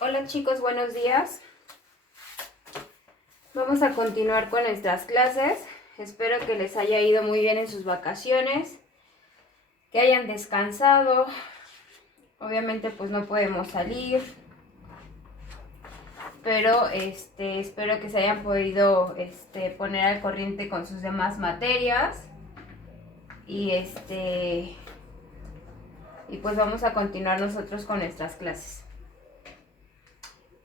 Hola chicos, buenos días. Vamos a continuar con nuestras clases. Espero que les haya ido muy bien en sus vacaciones, que hayan descansado. Obviamente pues no podemos salir, pero espero que se hayan podido poner al corriente con sus demás materias. Y pues vamos a continuar nosotros con nuestras clases.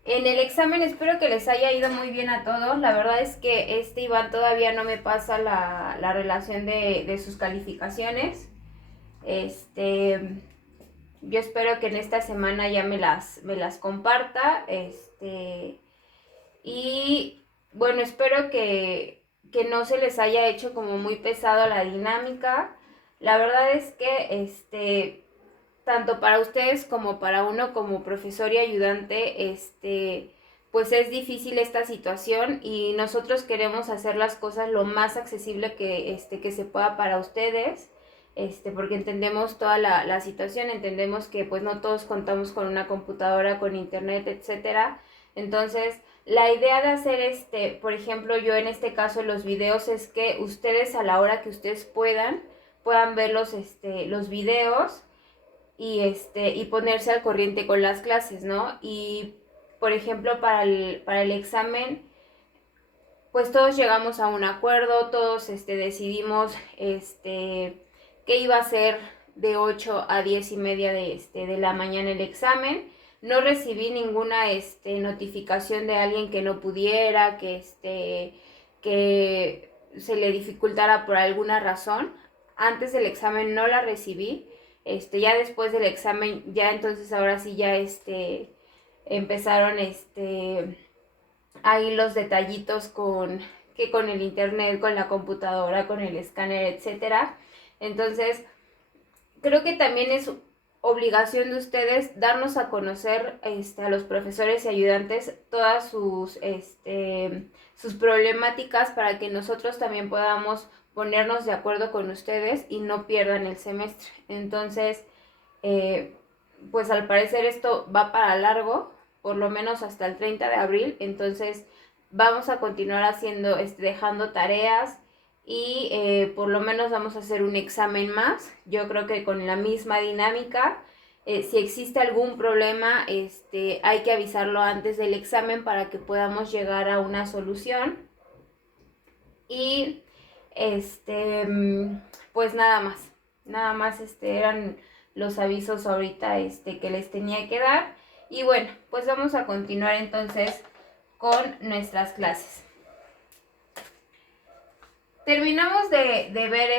En el examen espero que les haya ido muy bien a todos. La verdad es que Iván todavía no me pasa la relación de sus calificaciones. Yo espero que en esta semana ya me las comparta. Y bueno, espero que no se les haya hecho como muy pesado la dinámica. La verdad es que tanto para ustedes como para uno como profesor y ayudante, pues es difícil esta situación y nosotros queremos hacer las cosas lo más accesible que se pueda para ustedes, porque entendemos toda la situación, entendemos que pues no todos contamos con una computadora, con internet, etcétera. Entonces, la idea de hacer por ejemplo, yo en este caso los videos es que ustedes a la hora que ustedes puedan ver los videos y ponerse al corriente con las clases, ¿no? Y, por ejemplo, para el examen, pues todos llegamos a un acuerdo, todos decidimos qué iba a ser de 8 a 10 y media de la mañana el examen. No recibí ninguna notificación de alguien que no pudiera, que se le dificultara por alguna razón. Antes del examen no la recibí. Ya después del examen, ya entonces ahora sí ya empezaron ahí los detallitos con el internet, con la computadora, con el escáner, etcétera. Entonces, creo que también es obligación de ustedes darnos a conocer a los profesores y ayudantes todas sus problemáticas para que nosotros también podamos ponernos de acuerdo con ustedes y no pierdan el semestre. Entonces, pues al parecer esto va para largo, por lo menos hasta el 30 de abril, entonces vamos a continuar haciendo, dejando tareas y por lo menos vamos a hacer un examen más, yo creo que con la misma dinámica. Si existe algún problema, hay que avisarlo antes del examen para que podamos llegar a una solución. Y pues nada más eran los avisos ahorita que les tenía que dar. Y bueno, pues vamos a continuar entonces con nuestras clases. Terminamos de ver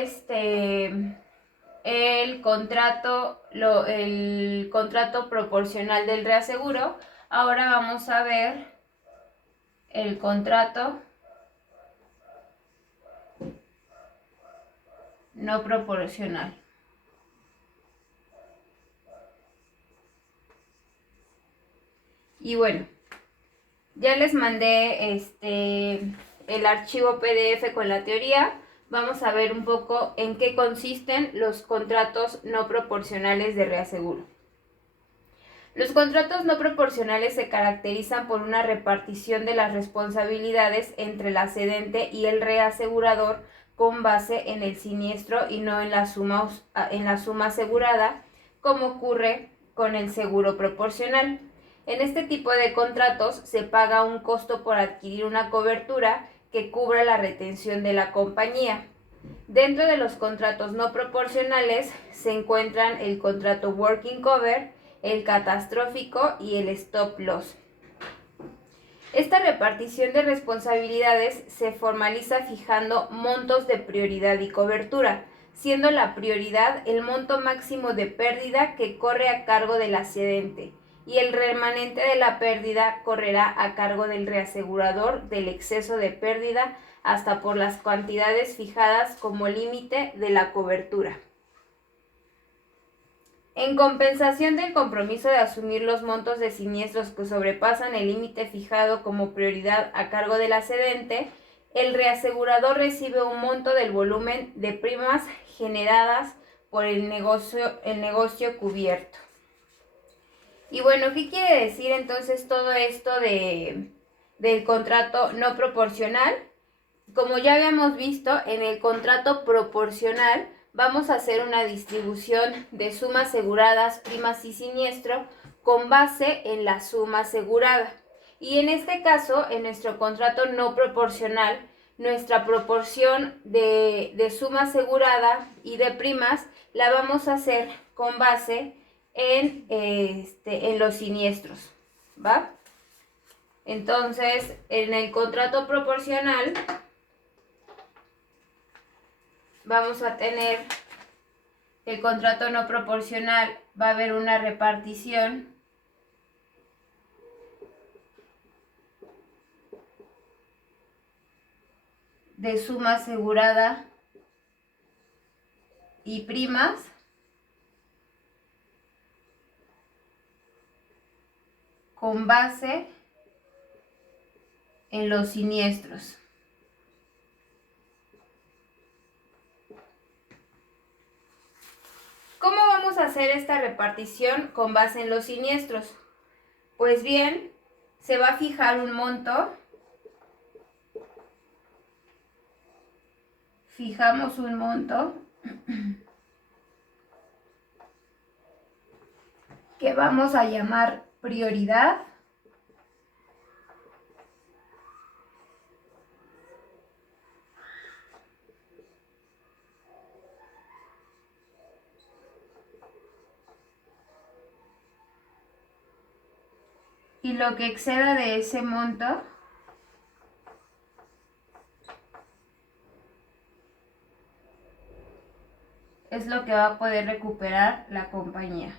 el contrato proporcional del reaseguro. Ahora vamos a ver el contrato no proporcional. Y bueno, ya les mandé el archivo PDF con la teoría. Vamos a ver un poco en qué consisten los contratos no proporcionales de reaseguro. Los contratos no proporcionales se caracterizan por una repartición de las responsabilidades entre la cedente y el reasegurador con base en el siniestro y no en la suma asegurada, como ocurre con el seguro proporcional. En este tipo de contratos se paga un costo por adquirir una cobertura que cubra la retención de la compañía. Dentro de los contratos no proporcionales se encuentran el contrato working cover, el catastrófico y el stop loss. Esta repartición de responsabilidades se formaliza fijando montos de prioridad y cobertura, siendo la prioridad el monto máximo de pérdida que corre a cargo del cedente y el remanente de la pérdida correrá a cargo del reasegurador del exceso de pérdida hasta por las cantidades fijadas como límite de la cobertura. En compensación del compromiso de asumir los montos de siniestros que sobrepasan el límite fijado como prioridad a cargo del cedente, el reasegurador recibe un monto del volumen de primas generadas por el negocio cubierto. Y bueno, ¿qué quiere decir entonces todo esto del contrato no proporcional? Como ya habíamos visto, en el contrato proporcional vamos a hacer una distribución de sumas aseguradas, primas y siniestro con base en la suma asegurada. Y en este caso, en nuestro contrato no proporcional, nuestra proporción de suma asegurada y de primas la vamos a hacer con base en los siniestros, ¿va? Entonces, en el contrato proporcional vamos a tener el contrato no proporcional, va a haber una repartición de suma asegurada y primas con base en los siniestros. ¿Cómo vamos a hacer esta repartición con base en los siniestros? Pues bien, se va a fijar un monto. Fijamos un monto que vamos a llamar prioridad. Y lo que exceda de ese monto es lo que va a poder recuperar la compañía.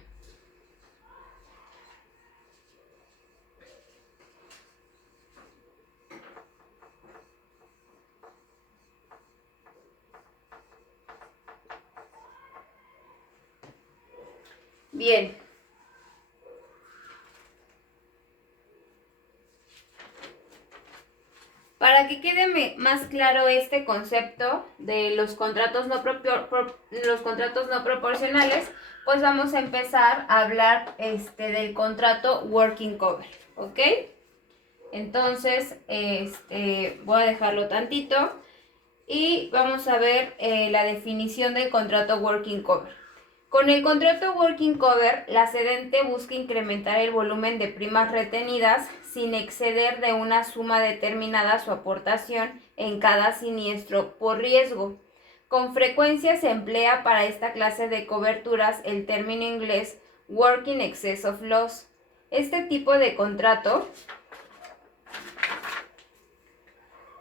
Bien. Para que quede más claro este concepto de los contratos no proporcionales, pues vamos a empezar a hablar del contrato working cover, ¿ok? Entonces, voy a dejarlo tantito y vamos a ver la definición del contrato working cover. Con el contrato working cover, la cedente busca incrementar el volumen de primas retenidas sin exceder de una suma determinada su aportación en cada siniestro por riesgo. Con frecuencia se emplea para esta clase de coberturas el término inglés Working Excess of Loss. Este tipo de contrato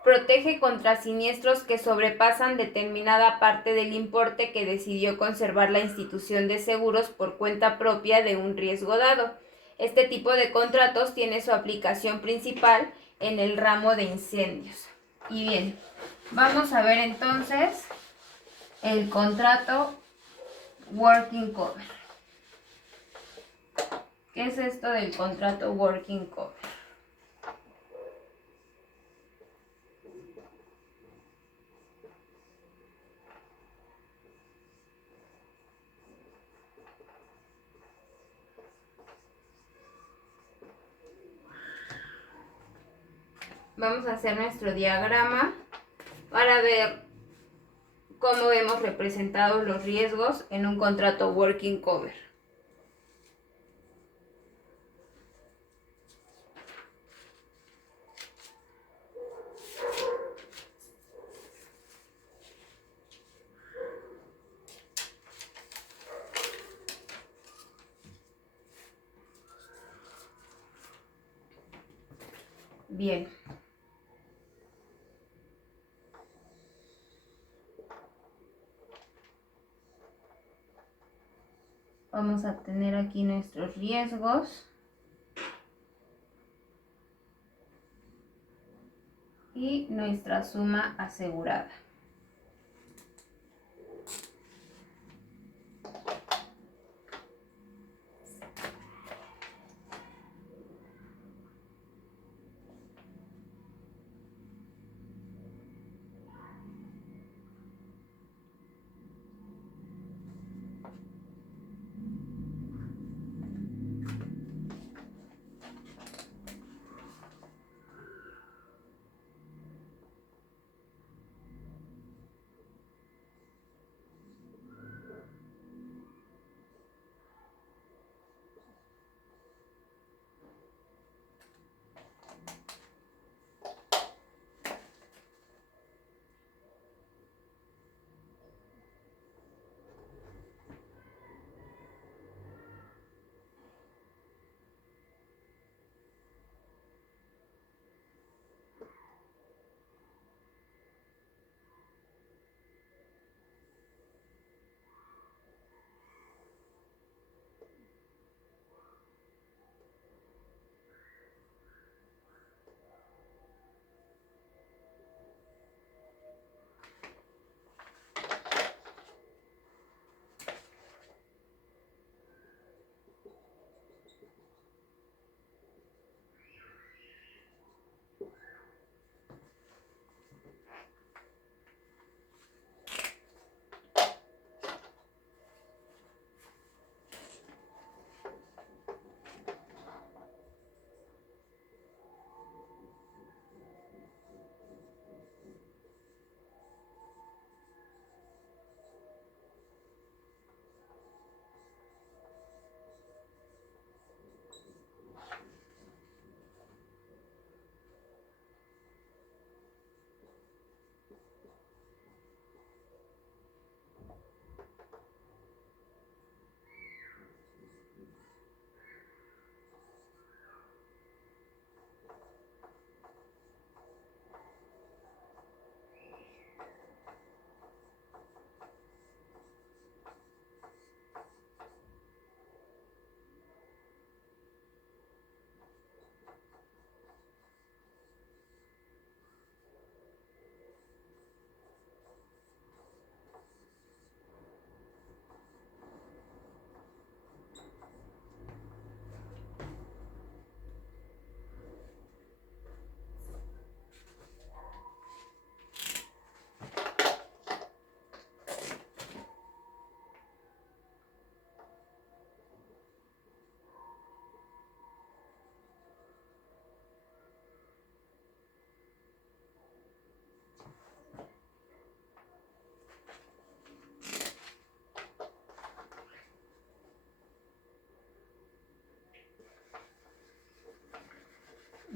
protege contra siniestros que sobrepasan determinada parte del importe que decidió conservar la institución de seguros por cuenta propia de un riesgo dado. Este tipo de contratos tiene su aplicación principal en el ramo de incendios. Y bien, vamos a ver entonces el contrato working cover. ¿Qué es esto del contrato working cover? Vamos a hacer nuestro diagrama para ver cómo vemos representados los riesgos en un contrato working cover. Bien. Vamos a tener aquí nuestros riesgos. Y nuestra suma asegurada.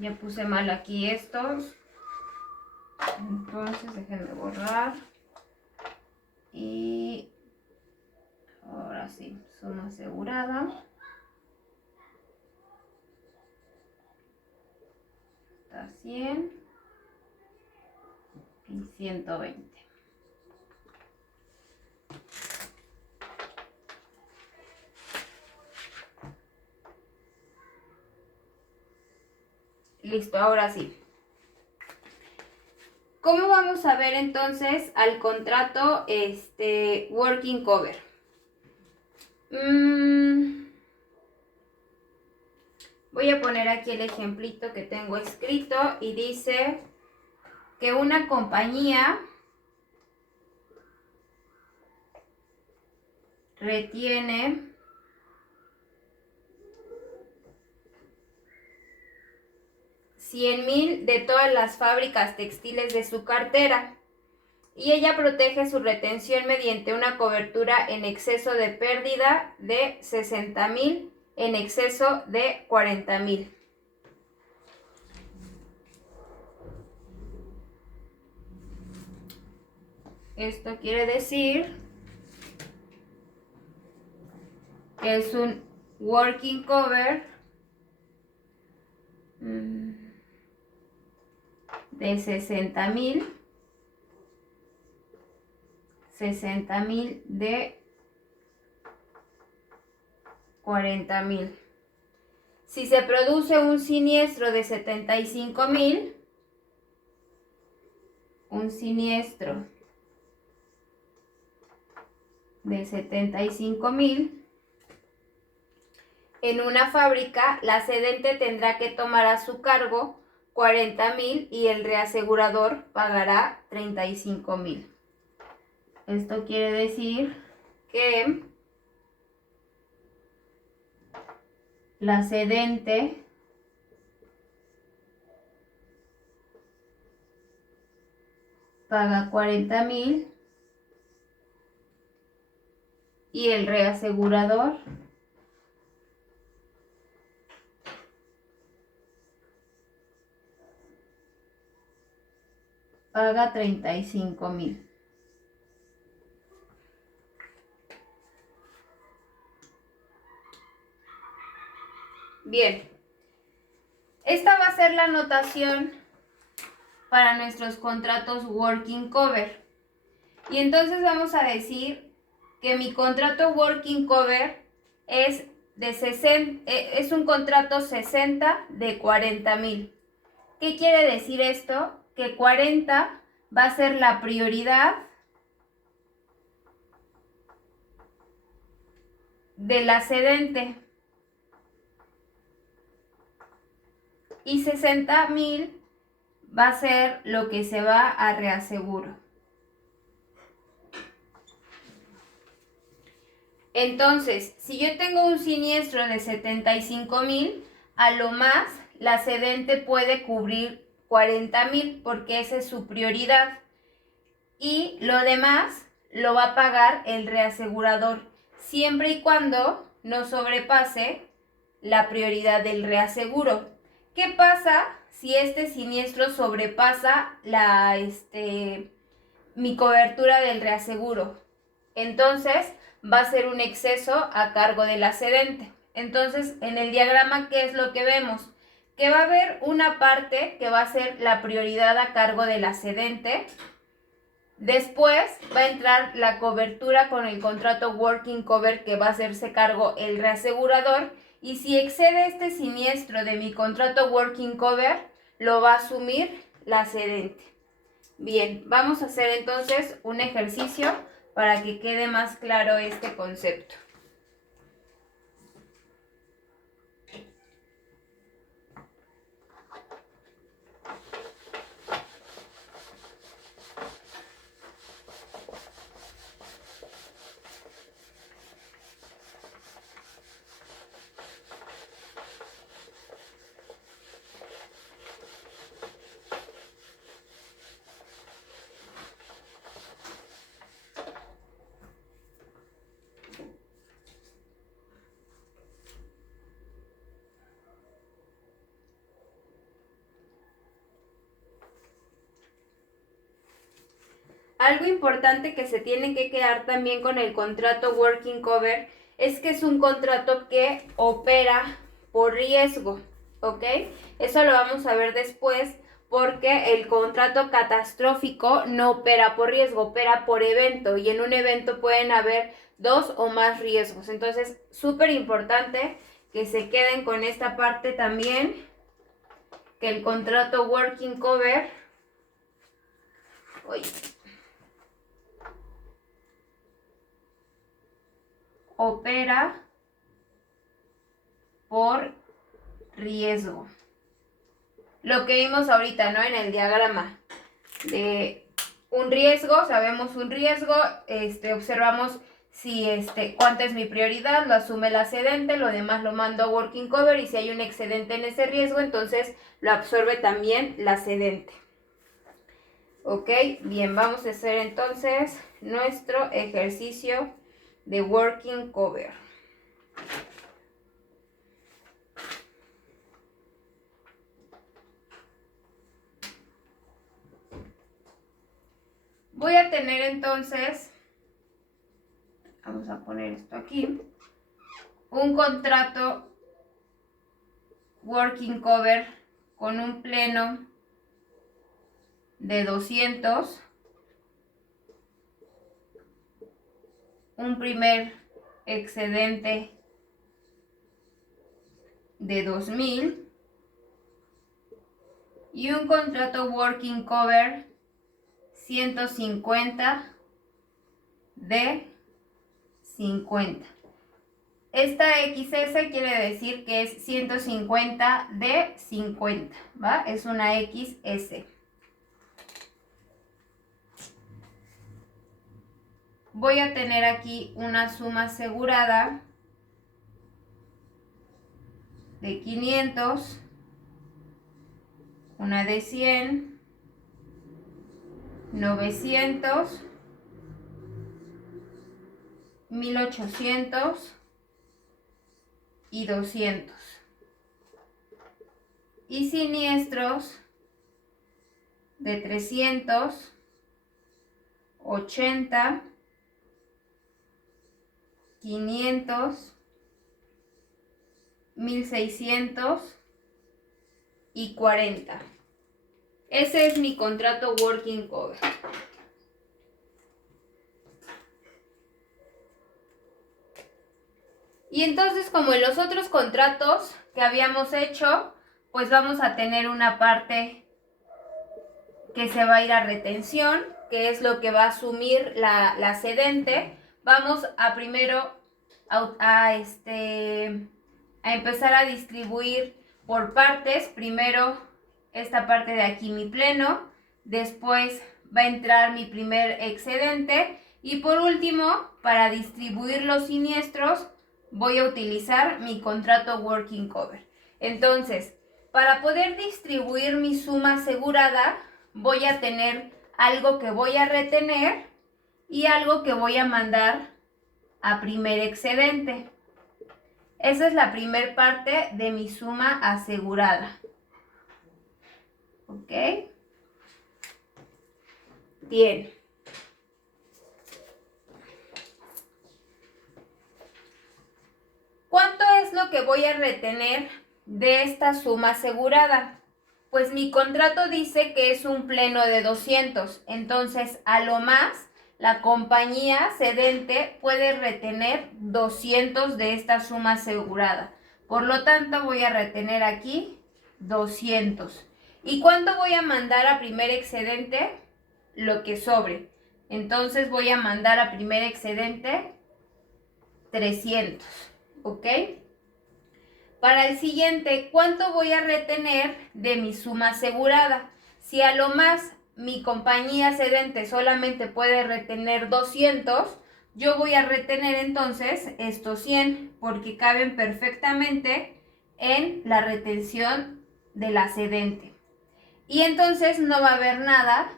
Ya puse mal aquí estos. Entonces déjenme borrar. Y ahora sí, suma asegurada. Está 100 y 120. Listo, ahora sí. ¿Cómo vamos a ver entonces al contrato working cover? Voy a poner aquí el ejemplito que tengo escrito y dice que una compañía retiene $100,000 de todas las fábricas textiles de su cartera y ella protege su retención mediante una cobertura en exceso de pérdida de $60,000 en exceso de $40,000. Esto quiere decir que es un working cover de $60,000 de $40,000. Si se produce un siniestro de $75,000, un siniestro de $75,000 en una fábrica, la cedente tendrá que tomar a su cargo $40,000 y el reasegurador pagará $35,000. Esto quiere decir que la cedente paga $40,000 y el reasegurador paga $35,000. Bien, esta va a ser la notación para nuestros contratos working cover. Y entonces vamos a decir que mi contrato working cover es un contrato 60 de $40,000. ¿Qué quiere decir esto? Que 40 va a ser la prioridad de la cedente y $60,000 va a ser lo que se va a reaseguro. Entonces, si yo tengo un siniestro de $75,000, a lo más la cedente puede cubrir $40,000 porque esa es su prioridad. Y lo demás lo va a pagar el reasegurador, siempre y cuando no sobrepase la prioridad del reaseguro. ¿Qué pasa si este siniestro sobrepasa mi cobertura del reaseguro? Entonces va a ser un exceso a cargo de la cedente. Entonces, en el diagrama, ¿qué es lo que vemos? Que va a haber una parte que va a ser la prioridad a cargo de la cedente. Después va a entrar la cobertura con el contrato working cover que va a hacerse cargo el reasegurador. Y si excede este siniestro de mi contrato working cover, lo va a asumir la cedente. Bien, vamos a hacer entonces un ejercicio para que quede más claro este concepto. algo importante que se tiene que quedar también con el contrato Working Cover es que es un contrato que opera por riesgo, ¿ok? Eso lo vamos a ver después porque el contrato catastrófico no opera por riesgo, opera por evento y en un evento pueden haber 2 o más riesgos. Entonces, súper importante que se queden con esta parte también, que el contrato Working Cover, opera por riesgo. Lo que vimos ahorita, ¿no? En el diagrama de un riesgo, sabemos un riesgo, observamos si cuánto es mi prioridad, lo asume la cedente, lo demás lo mando a Working Cover y si hay un excedente en ese riesgo, entonces lo absorbe también la cedente. Ok, bien, vamos a hacer entonces nuestro ejercicio de Working Cover. Voy a tener entonces, vamos a poner esto aquí, un contrato Working Cover con un pleno de 200, un primer excedente de 2000 y un contrato Working Cover 150 de 50. Esta XS quiere decir que es 150 de 50, ¿va? Es una XS. Voy a tener aquí una suma asegurada de 500, una de 100, 900, 1800 y 200. Y siniestros de 300, 80, 500, 1600 y 40. Ese es mi contrato Working Cover. Y entonces, como en los otros contratos que habíamos hecho, pues vamos a tener una parte que se va a ir a retención, que es lo que va a asumir la cedente. Vamos a primero a empezar a distribuir por partes. Primero esta parte de aquí, mi pleno, después va a entrar mi primer excedente y por último, para distribuir los siniestros, voy a utilizar mi contrato Working Cover. Entonces, para poder distribuir mi suma asegurada, voy a tener algo que voy a retener y algo que voy a mandar a primer excedente. Esa es la primera parte de mi suma asegurada. ¿Ok? Bien. ¿Cuánto es lo que voy a retener de esta suma asegurada? Pues mi contrato dice que es un pleno de 200. Entonces, a lo más, la compañía cedente puede retener 200 de esta suma asegurada. Por lo tanto, voy a retener aquí 200. ¿Y cuánto voy a mandar a primer excedente? Lo que sobre. Entonces, voy a mandar a primer excedente 300. ¿Ok? Para el siguiente, ¿cuánto voy a retener de mi suma asegurada? Si a lo más mi compañía cedente solamente puede retener 200, yo voy a retener entonces estos 100 porque caben perfectamente en la retención de la cedente. Y entonces no va a haber nada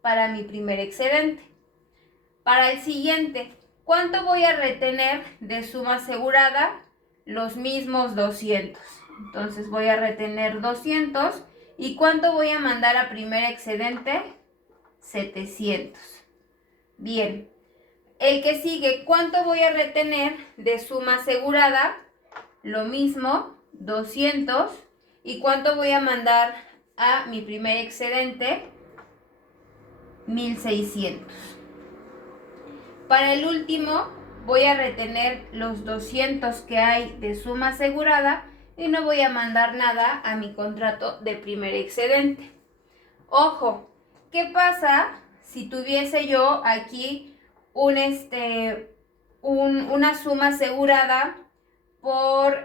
para mi primer excedente. Para el siguiente, ¿cuánto voy a retener de suma asegurada? Los mismos 200. Entonces voy a retener 200. ¿Y cuánto voy a mandar a primer excedente? 700. Bien. El que sigue, ¿cuánto voy a retener de suma asegurada? Lo mismo, 200. ¿Y cuánto voy a mandar a mi primer excedente? 1600. Para el último, voy a retener los 200 que hay de suma asegurada y no voy a mandar nada a mi contrato de primer excedente. Ojo, ¿qué pasa si tuviese yo aquí una suma asegurada por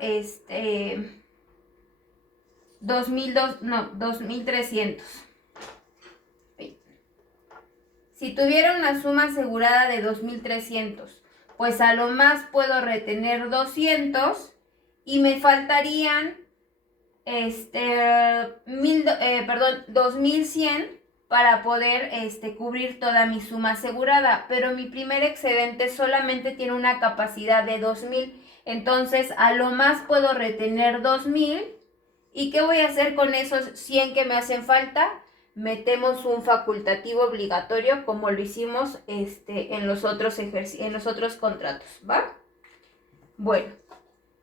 2300? Si tuviera una suma asegurada de 2300, pues a lo más puedo retener 200 y me faltarían 2100 para poder cubrir toda mi suma asegurada, pero mi primer excedente solamente tiene una capacidad de 2000, entonces a lo más puedo retener 2000. ¿Y qué voy a hacer con esos 100 que me hacen falta? Metemos un facultativo obligatorio como lo hicimos en los otros contratos, ¿va? Bueno,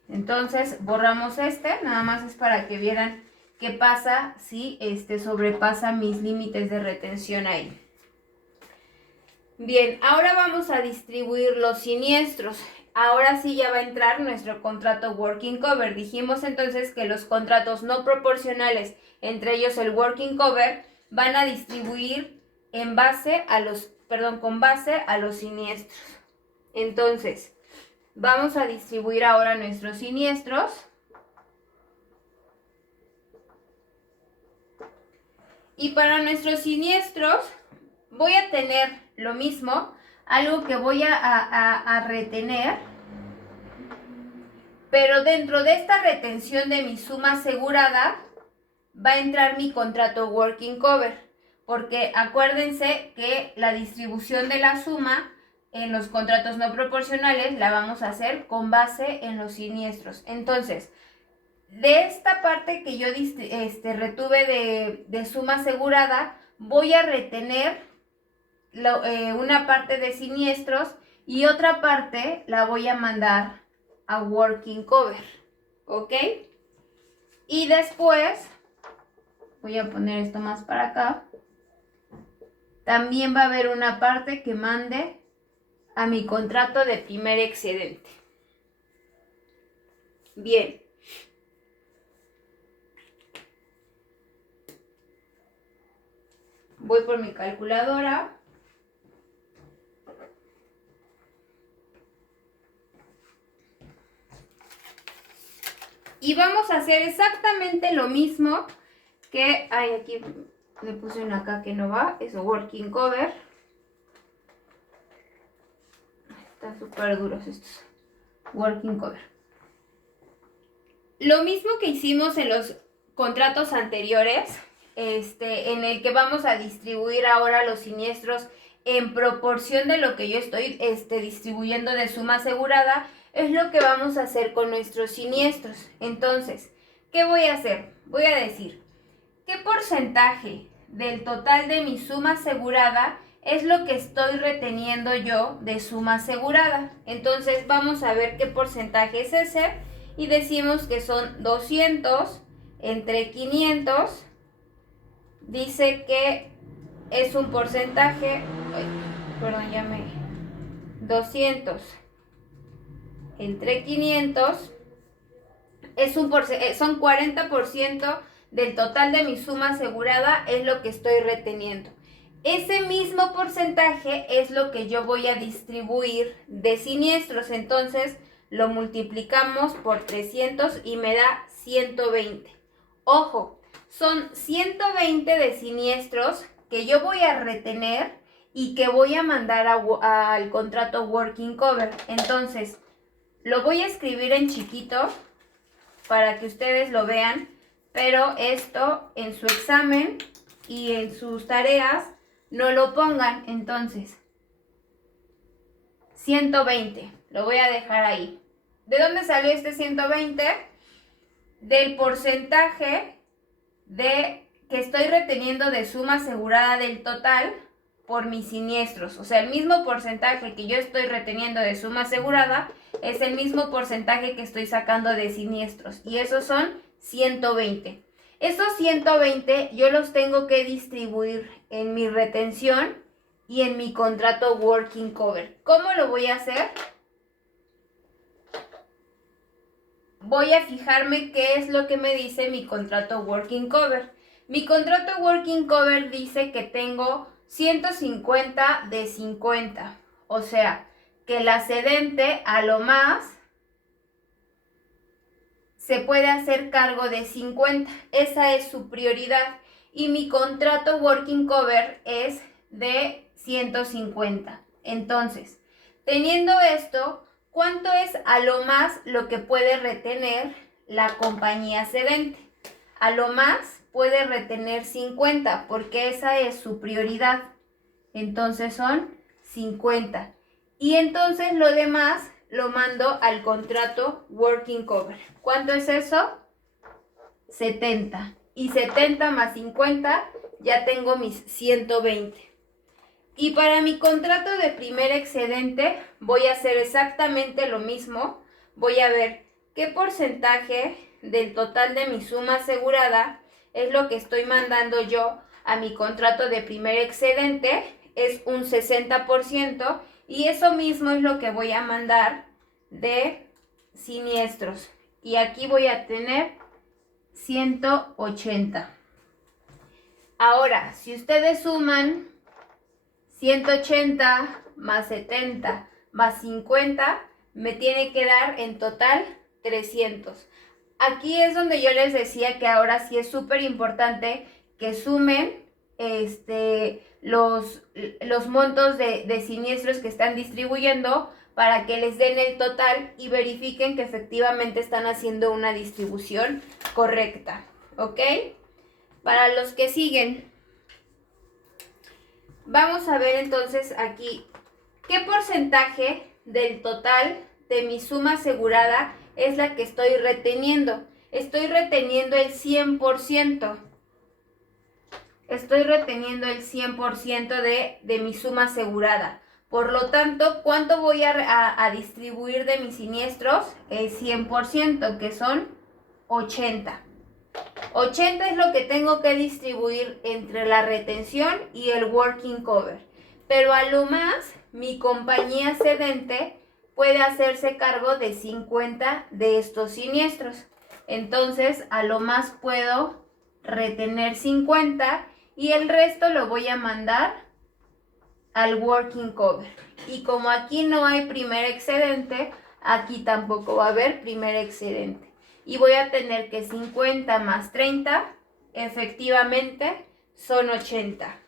entonces borramos nada más es para que vieran qué pasa si sobrepasa mis límites de retención ahí. Bien, ahora vamos a distribuir los siniestros. Ahora sí ya va a entrar nuestro contrato working cover. Dijimos entonces que los contratos no proporcionales, entre ellos el working cover, van a distribuir con base a los siniestros. Entonces, vamos a distribuir ahora nuestros siniestros. Y para nuestros siniestros voy a tener lo mismo, algo que voy a retener, pero dentro de esta retención de mi suma asegurada va a entrar mi contrato working cover, porque acuérdense que la distribución de la suma en los contratos no proporcionales la vamos a hacer con base en los siniestros. Entonces, de esta parte que yo retuve de suma asegurada, voy a retener una parte de siniestros y otra parte la voy a mandar a working cover, ¿ok? Y después, voy a poner esto más para acá, también va a haber una parte que mande a mi contrato de primer excedente. Bien. Voy por mi calculadora. Y vamos a hacer exactamente lo mismo que hay aquí. Le puse una acá que no va. Es working cover. Están súper duros estos. Working cover. Lo mismo que hicimos en los contratos anteriores. En el que vamos a distribuir ahora los siniestros en proporción de lo que yo estoy distribuyendo de suma asegurada, es lo que vamos a hacer con nuestros siniestros. Entonces, ¿qué voy a hacer? Voy a decir, ¿qué porcentaje del total de mi suma asegurada es lo que estoy reteniendo yo de suma asegurada? Entonces, vamos a ver qué porcentaje es ese y decimos que son 200 entre 500. Dice que es un porcentaje, 200 entre 500 son 40% del total de mi suma asegurada es lo que estoy reteniendo. Ese mismo porcentaje es lo que yo voy a distribuir de siniestros, entonces lo multiplicamos por 300 y me da 120. Ojo, son 120 de siniestros que yo voy a retener y que voy a mandar al contrato working cover. Entonces, lo voy a escribir en chiquito para que ustedes lo vean, pero esto en su examen y en sus tareas no lo pongan. Entonces, 120, lo voy a dejar ahí. ¿De dónde salió este 120? Del porcentaje que estoy reteniendo de suma asegurada del total por mis siniestros. O sea, el mismo porcentaje que yo estoy reteniendo de suma asegurada es el mismo porcentaje que estoy sacando de siniestros. Y esos son 120. Esos 120 yo los tengo que distribuir en mi retención y en mi contrato working cover. ¿Cómo lo voy a hacer? Voy a fijarme qué es lo que me dice mi contrato working cover. Mi contrato working cover dice que tengo 150 de 50. O sea, que la cedente a lo más se puede hacer cargo de 50. Esa es su prioridad. Y mi contrato working cover es de 150. Entonces, teniendo esto, ¿cuánto es a lo más lo que puede retener la compañía cedente? A lo más puede retener 50 porque esa es su prioridad. Entonces son 50. Y entonces lo demás lo mando al contrato working cover. ¿Cuánto es eso? 70. Y 70 más 50 ya tengo mis 120. Y para mi contrato de primer excedente voy a hacer exactamente lo mismo. Voy a ver qué porcentaje del total de mi suma asegurada es lo que estoy mandando yo a mi contrato de primer excedente. Es un 60% y eso mismo es lo que voy a mandar de siniestros. Y aquí voy a tener 180. Ahora, si ustedes suman 180 más 70 más 50, me tiene que dar en total 300. Aquí es donde yo les decía que ahora sí es súper importante que sumen los montos de siniestros que están distribuyendo para que les den el total y verifiquen que efectivamente están haciendo una distribución correcta. ¿Ok? Para los que siguen, vamos a ver entonces aquí qué porcentaje del total de mi suma asegurada es la que estoy reteniendo. Estoy reteniendo el 100%. Estoy reteniendo el 100% de mi suma asegurada. Por lo tanto, ¿cuánto voy a distribuir de mis siniestros? El 100%, que son 80. 80 es lo que tengo que distribuir entre la retención y el working cover. Pero a lo más, mi compañía cedente puede hacerse cargo de 50 de estos siniestros. Entonces, a lo más puedo retener 50 y el resto lo voy a mandar al working cover. Y como aquí no hay primer excedente, aquí tampoco va a haber primer excedente. Y voy a tener que 50 más 30, efectivamente, son 80.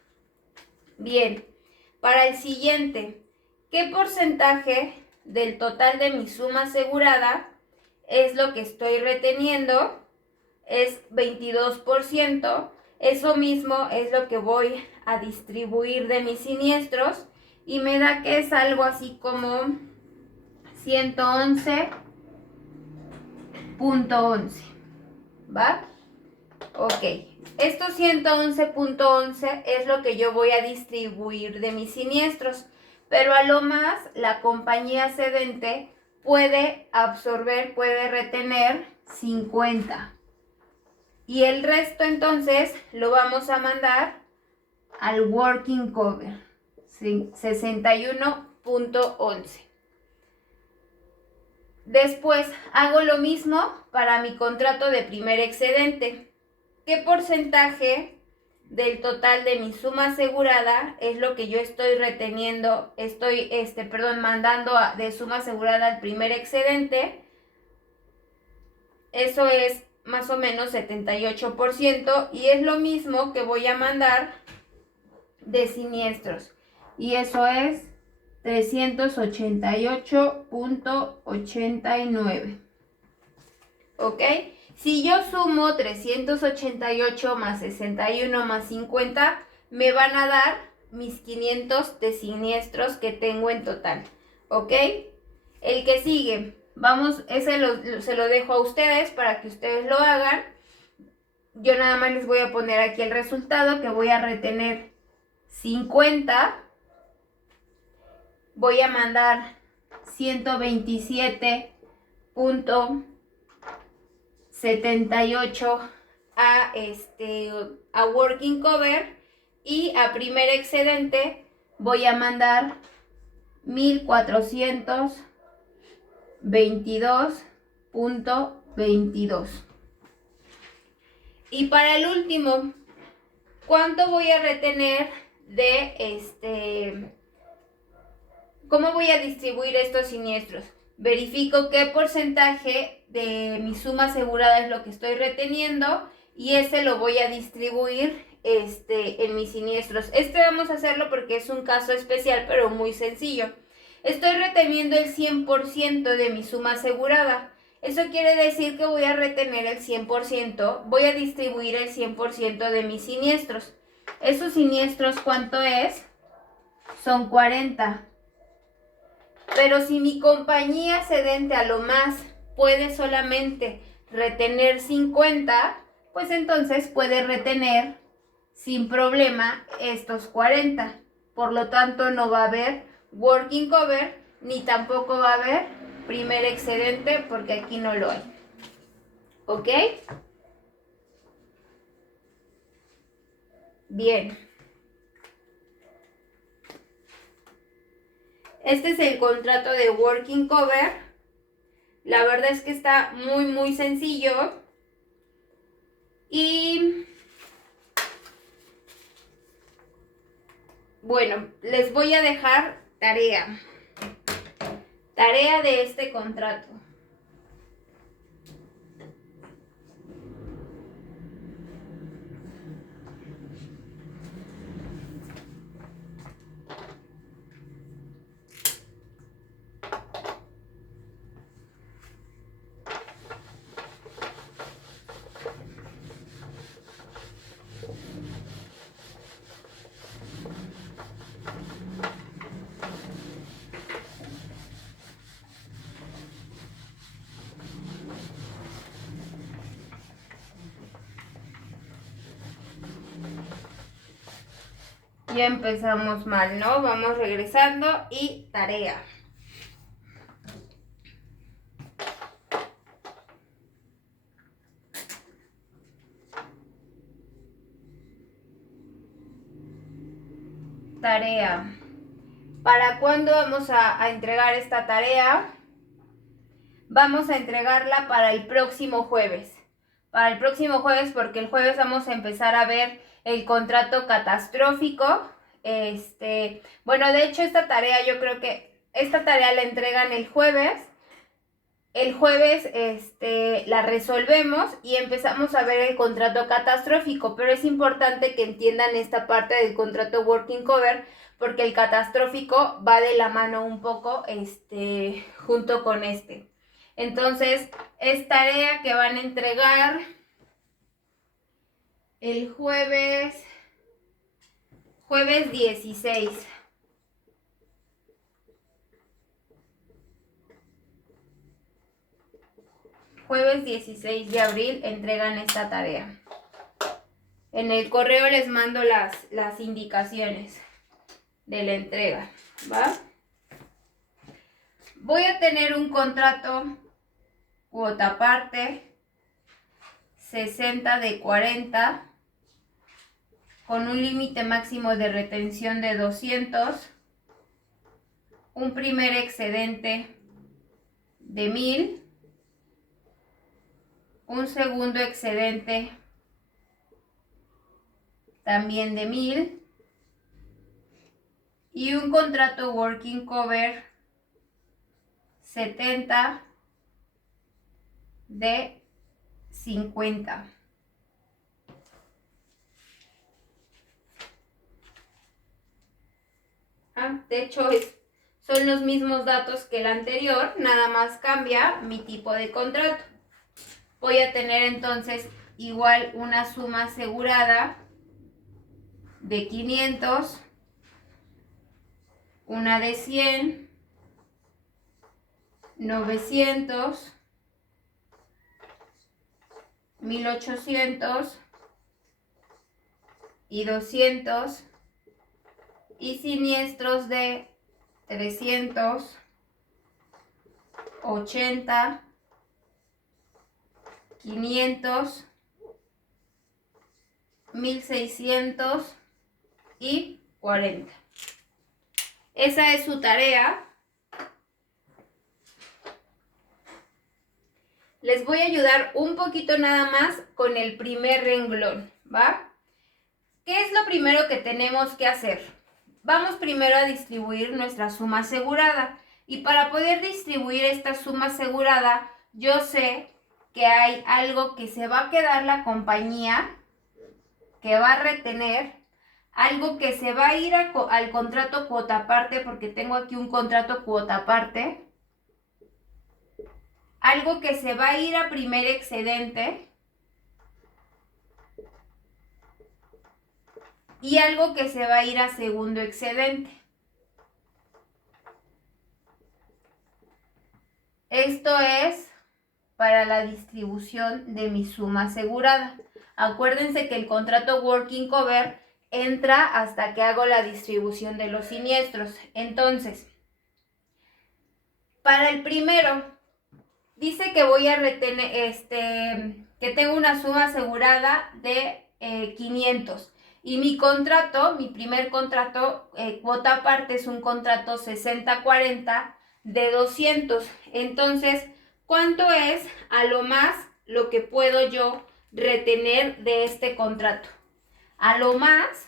Bien, para el siguiente, ¿qué porcentaje del total de mi suma asegurada es lo que estoy reteniendo? Es 22%. Eso mismo es lo que voy a distribuir de mis siniestros y me da que es algo así como 111.11. ¿Va? Ok. Estos 111.11 es lo que yo voy a distribuir de mis siniestros, pero a lo más la compañía cedente puede absorber, puede retener 50. Y el resto entonces lo vamos a mandar al working cover, 61.11. Después hago lo mismo para mi contrato de primer excedente. ¿Qué porcentaje del total de mi suma asegurada es lo que yo estoy reteniendo, mandando de suma asegurada al primer excedente? Eso es más o menos 78% y es lo mismo que voy a mandar de siniestros y eso es 388.89. ¿Ok? Si yo sumo 388 más 61 más 50, me van a dar mis 500 de siniestros que tengo en total. ¿Ok? El que sigue, vamos, se lo dejo a ustedes para que ustedes lo hagan. Yo nada más les voy a poner aquí el resultado, que voy a retener 50, voy a mandar 127.78 a working cover, y a primer excedente voy a mandar 1422.22. Y para el último, ¿cuánto voy a retener de cómo voy a distribuir estos siniestros? Verifico qué porcentaje de mi suma asegurada es lo que estoy reteniendo, y ese lo voy a distribuir en mis siniestros. Vamos a hacerlo porque es un caso especial, pero muy sencillo. Estoy reteniendo el 100% de mi suma asegurada. Eso quiere decir que voy a retener el 100%, voy a distribuir el 100% de mis siniestros. ¿Esos siniestros cuánto es? Son 40. Pero si mi compañía cedente a lo más puede solamente retener 50, pues entonces puede retener sin problema estos 40. Por lo tanto, no va a haber working cover, ni tampoco va a haber primer excedente, porque aquí no lo hay. ¿Ok? Bien. Este es el contrato de working cover. La verdad es que está muy, muy sencillo. Y bueno, les voy a dejar tarea. Tarea de este contrato. Ya empezamos mal, ¿no? Vamos regresando y tarea. Tarea. ¿Para cuándo vamos a entregar esta tarea? Vamos a entregarla para el próximo jueves. Para el próximo jueves, porque el jueves vamos a empezar a ver el contrato catastrófico. Bueno, de hecho esta tarea, yo creo que esta tarea la entregan el jueves. El jueves la resolvemos y empezamos a ver el contrato catastrófico, pero es importante que entiendan esta parte del contrato working cover, porque el catastrófico va de la mano un poco junto con este. Entonces, es tarea que van a entregar el jueves 16. Jueves 16 de abril entregan esta tarea. En el correo les mando las indicaciones de la entrega, ¿va? Voy a tener un contrato cuota parte 60 de 40 con un límite máximo de retención de 200, un primer excedente de 1000, un segundo excedente también de 1000 y un contrato working cover 70 de 50. De hecho son los mismos datos que el anterior, nada más cambia mi tipo de contrato. Voy a tener entonces igual una suma asegurada de 500, una de 100, 900, 1800 y 200 y siniestros de 380, 500, 1600 y 40. Esa es su tarea. Les voy a ayudar un poquito nada más con el primer renglón, ¿va? ¿Qué es lo primero que tenemos que hacer? Vamos primero a distribuir nuestra suma asegurada. Y para poder distribuir esta suma asegurada, yo sé que hay algo que se va a quedar la compañía, que va a retener, algo que se va a ir al contrato cuota aparte, porque tengo aquí un contrato cuota aparte, algo que se va a ir a primer excedente y algo que se va a ir a segundo excedente. Esto es para la distribución de mi suma asegurada. Acuérdense que el contrato working cover entra hasta que hago la distribución de los siniestros. Entonces, para el primero, dice que voy a retener, que tengo una suma asegurada de 500. Y mi contrato, mi primer contrato, cuota aparte, es un contrato 60-40 de 200. Entonces, ¿cuánto es a lo más lo que puedo yo retener de este contrato? A lo más,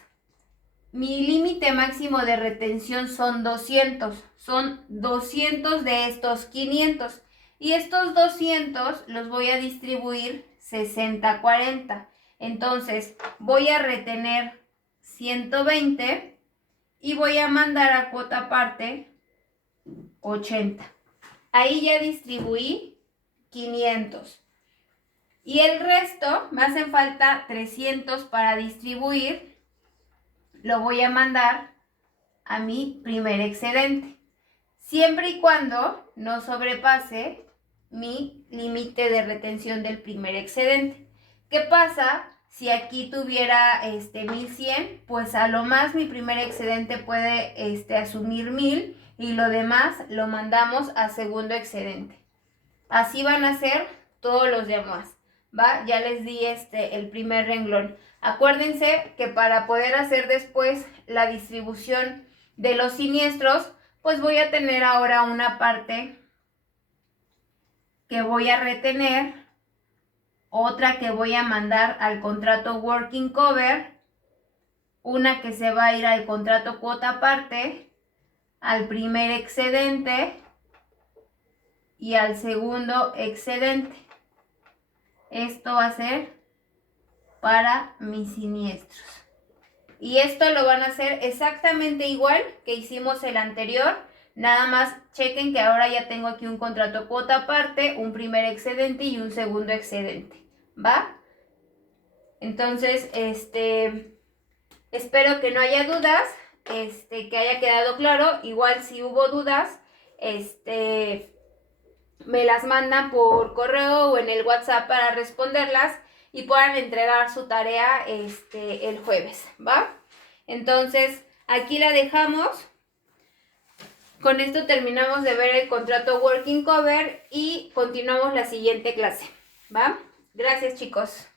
mi límite máximo de retención son 200. Son 200 de estos 500. Y estos 200 los voy a distribuir 60-40. Entonces, voy a retener 120 y voy a mandar a cuota aparte 80. Ahí ya distribuí 500. Y el resto, me hacen falta 300 para distribuir. Lo voy a mandar a mi primer excedente. Siempre y cuando no sobrepase mi límite de retención del primer excedente. ¿Qué pasa si aquí tuviera 1100? Pues a lo más mi primer excedente puede asumir 1000 y lo demás lo mandamos a segundo excedente. Así van a ser todos los demás, ¿va? Ya les di el primer renglón. Acuérdense que para poder hacer después la distribución de los siniestros, pues voy a tener ahora una parte que voy a retener, otra que voy a mandar al contrato working cover, una que se va a ir al contrato cuota aparte, al primer excedente y al segundo excedente. Esto va a ser para mis siniestros. Y esto lo van a hacer exactamente igual que hicimos el anterior. Nada más chequen que ahora ya tengo aquí un contrato cuota aparte, un primer excedente y un segundo excedente, ¿va? Entonces, espero que no haya dudas, que haya quedado claro. Igual si hubo dudas, me las mandan por correo o en el WhatsApp para responderlas y puedan entregar su tarea el jueves, ¿va? Entonces, aquí la dejamos. Con esto terminamos de ver el contrato working cover y continuamos la siguiente clase, ¿va? Gracias, chicos.